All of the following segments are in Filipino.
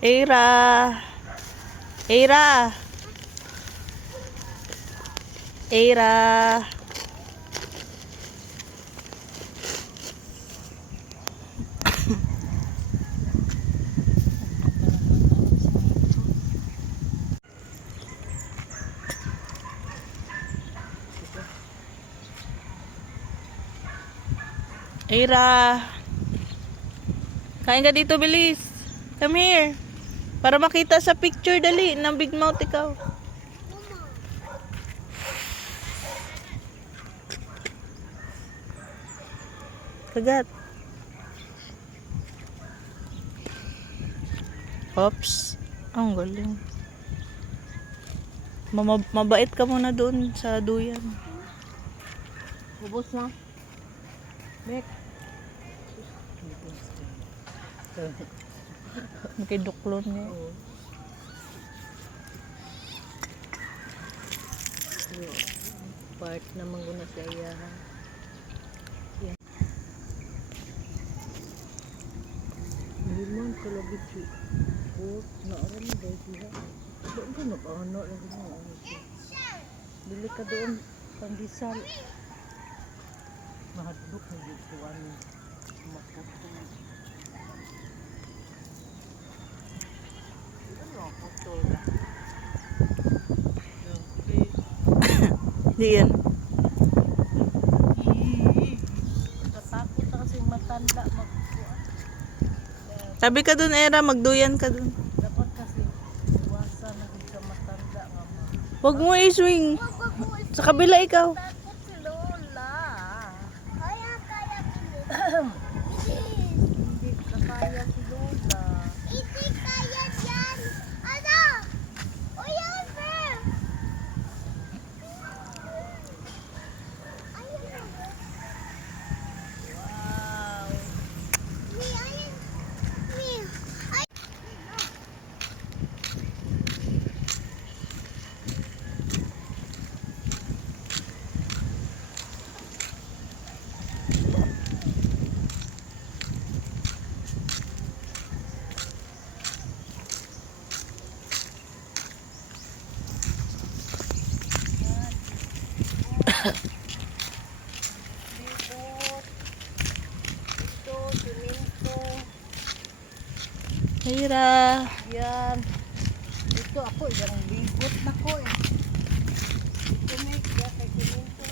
Eira. Eira. Eira. Eira. Kain ka dito, bilis. Come here. Para makita sa picture, dali. Ng big mouth ikaw. Kagat. Oops. Ang galing. Mabait ka muna doon sa duyan. Ubos na. Mek. Makiduklon niya. Part naman ko na sa iya. Hindi man kalabit si Port na aram dahil siya. Doon ka nag-ano lagi mo. Bili ka doon pandesal. Mahadlok na dito ano. Maputo. Ano puto na? Di yan. Natakot na kasi matanda magkuha. Sabi ka doon, Era. Magduyan ka doon. Dapat kasi iwasan na hindi ka matanda nga ma. Huwag mo i-swing. Sa kabila ikaw. Takot si Lola. Kaya Hindi na kaya si Lola. Hindi kaya yan. Ano? O yan, sir. Ayun. Wow. Mi, ayun. Mi. Ay. Libot. Ito, simento. Era. Yan. Ito ako, yung libot na ko eh. Ito may kaya kay simento.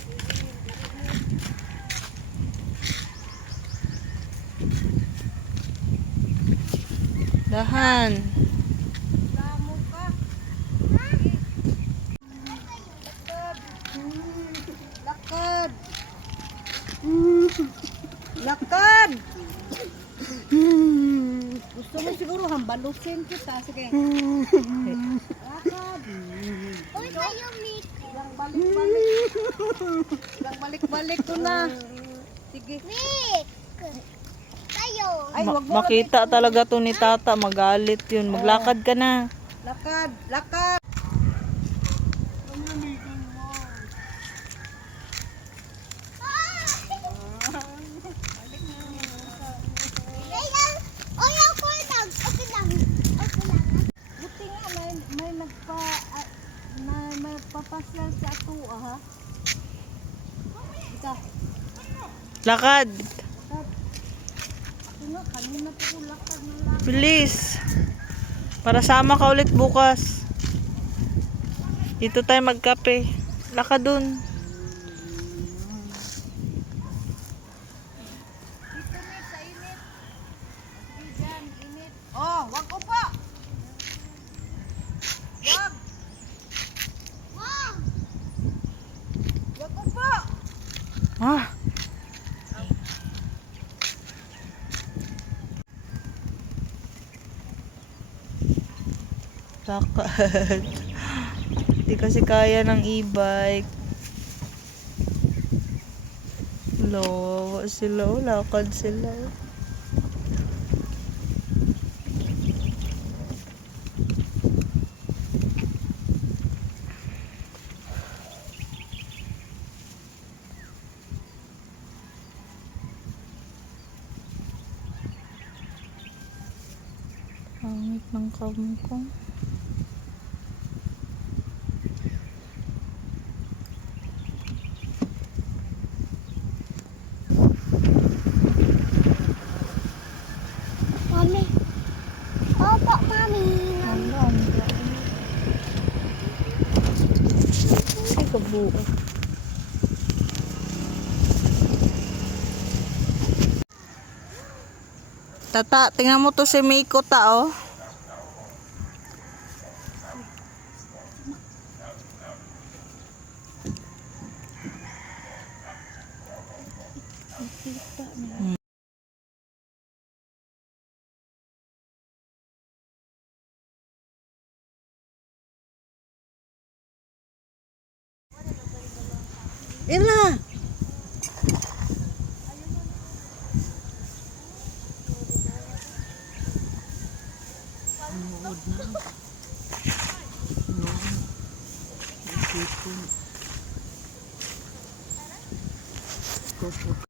Dahan. Damo ka. Lakad. Lakad. Gusto mo siguro hambalusin kita. Sige. Lakad. Uy, kayo, Mi. Ilang balik-balik. Ilang balik-balik ko na. Sige. Mi. Kayo. Ay, wag mo. Makita talaga to ni Tata. Magalit yun. Maglakad ka na. Lakad. Lakad. Ayan. Uy, ako lang. Okay lang. Okay lang. Buti nga may magpapasal sa ato ha. Ika. Lakad. Ito nga kanina pa ko lakad na lang. Bilis. Para sama ka ulit bukas. Dito tayo magkape. Lakad dun. Dito net sa init. Sige dyan, init. Oh, wag ko pa. Wag. Wow. Wag ko pa. Ah. Lakad. Hindi kasi kaya ng e-bike. Lo, sila, lakad sila. Pangit ng kangkong. Mami. Opo, Mami. Ay, kabuo. Tata, tingnan mo to si Miko ta, oh. Ila! Nuod na. Nuod. Isipon. Kopot.